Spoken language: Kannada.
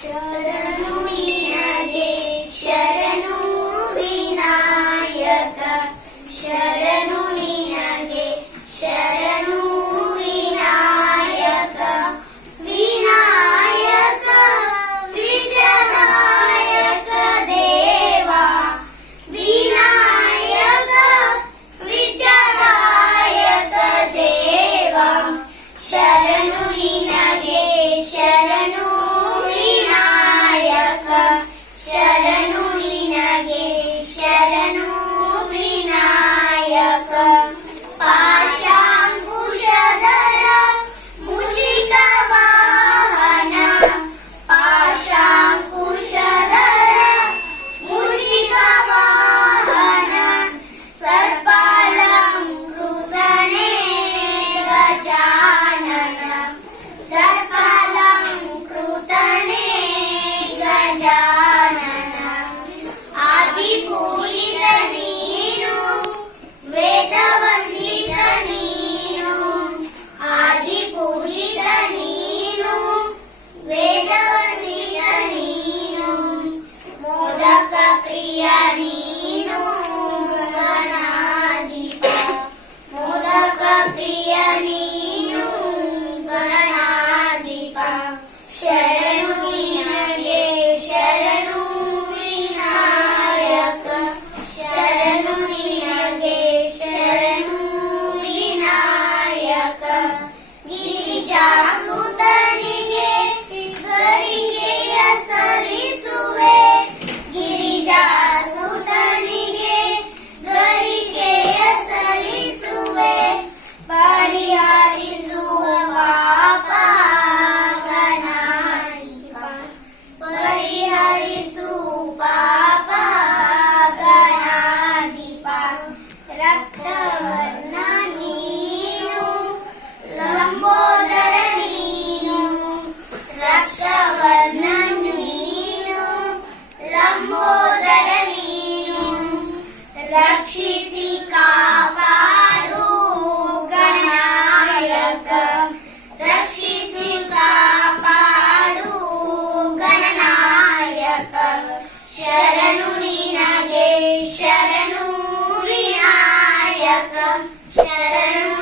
ಶರಣು ನಿನಗೆ ಶರಣು ವಿನಾಯಕ ಶರಣು ನಿನಗೆ ಶರಣು ವಿನಾಯಕ ವಿನಾಯಕ ವಿದ್ಯಾದಾಯಕ ದೇವ ವಿನಾಯಕ ವಿದ್ಯಾದಾಯಕ ದೇವ ಶರಣು ನಿನಗೆ ಶರಣು ವಿನಾಯಕ ಶರಣು ನಿನಗೆ ಶರಣು ವಿನಾಯಕ ಪಾಶಾಂಕುಶಧರ ಮುಚಿತ ವಾಹನ ಪಾಶಾಂಕುಶಧರ ಮುಚಿತ ವಾಹನ ಸರ್ಪಾಲಂಕೃತನೇ ಗಜಾನನ ಸರ್ಪಾಲಂಕೃತನೇ ಗಜಾನನ ಆದಿಪೂಜಿತ ನೀನು ವೇದವಂದಿತ ನೀನು ಆದಿಪೂಜಿತ ನೀನು ವೇದವಂದಿತ ನೀನು ಮೋದಕ ಪ್ರಿಯ ನೀನು ಗಣಾಧಿಪ ಮೋದಕ ಪ್ರಿಯ ನೀನು ಗಣಾಧಿಪ ಶರಣು ನಿನಗೆ ಶರಣು ವಿನಾಯಕ ಶರಣು ನಿನಗೆ ಶರಣು ವಿನಾಯಕ ಗಿರಿಜಾಸುತನಿಗೆ ಗರಿಗೆಯ ಸಲ್ಲಿಸುವೆ ಗಿರಿಜಾಸುತನಿಗೆ ಗರಿಗೆಯ ಸಲ್ಲಿಸುವೆ ಪರಿಹರಿಸುವ ಪಾಪ ಗಣಾಧಿಪ ಪರಿಹರಿಸು ಪಾಪ ಗಣಾಧಿಪ ರಕ್ತವರ್ಣ ನೀನು ಲಂಬೋದರ ನೀನು ರಕ್ಷವರ್ಣ ನೀನು ಲಂಬೋದರ ನೀನು ರಕ್ಷಿಸಿ ಕಾಪಾಡು ಗಣನಾಯಕ ರಕ್ಷಿಸಿ ಕಾಪಾಡು ಗಣನಾಯಕ ಶರಣು ನಿನಗೆ ಶರಣು ವಿನಾಯಕ ಶರಣು